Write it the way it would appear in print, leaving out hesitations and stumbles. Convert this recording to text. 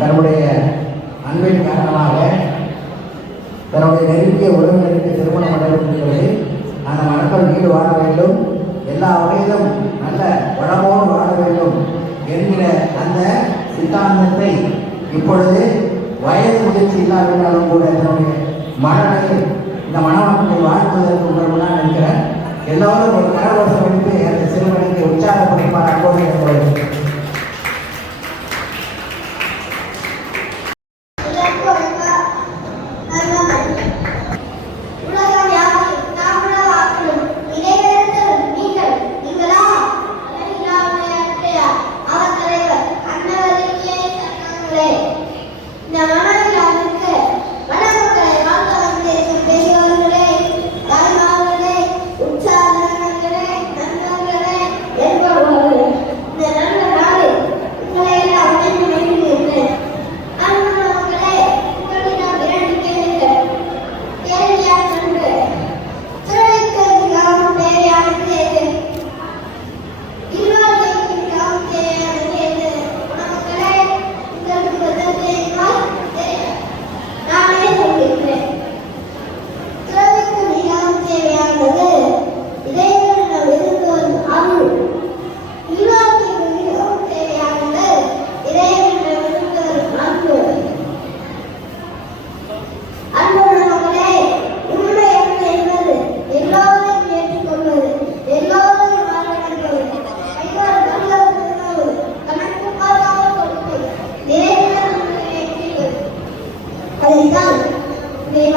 தன்னுடைய அன்பின் காரணமாக தன்னுடைய நெருங்கிய உறவினருக்கு திருமணம் நடைபெறுகிறது. அந்த மனக்கள் வீடு வாழ வேண்டும், எல்லா வகையிலும் நல்ல வளமோடு வாழ வேண்டும் என்கிற அந்த சித்தாந்தத்தை இப்பொழுது வயது முதிர்ச்சி இல்லாவிட்டாலும் கூட தன்னுடைய மனநிலை இந்த மனவளத்தை வாழ்த்துவதற்கு உங்களுடன் இருக்கிறேன். எல்லோரும் ஒரு கரவசம் எடுத்து அந்த சிறுவனுக்கு உற்சாகப்படுத்திப்பார் அன்போடு என்பது. They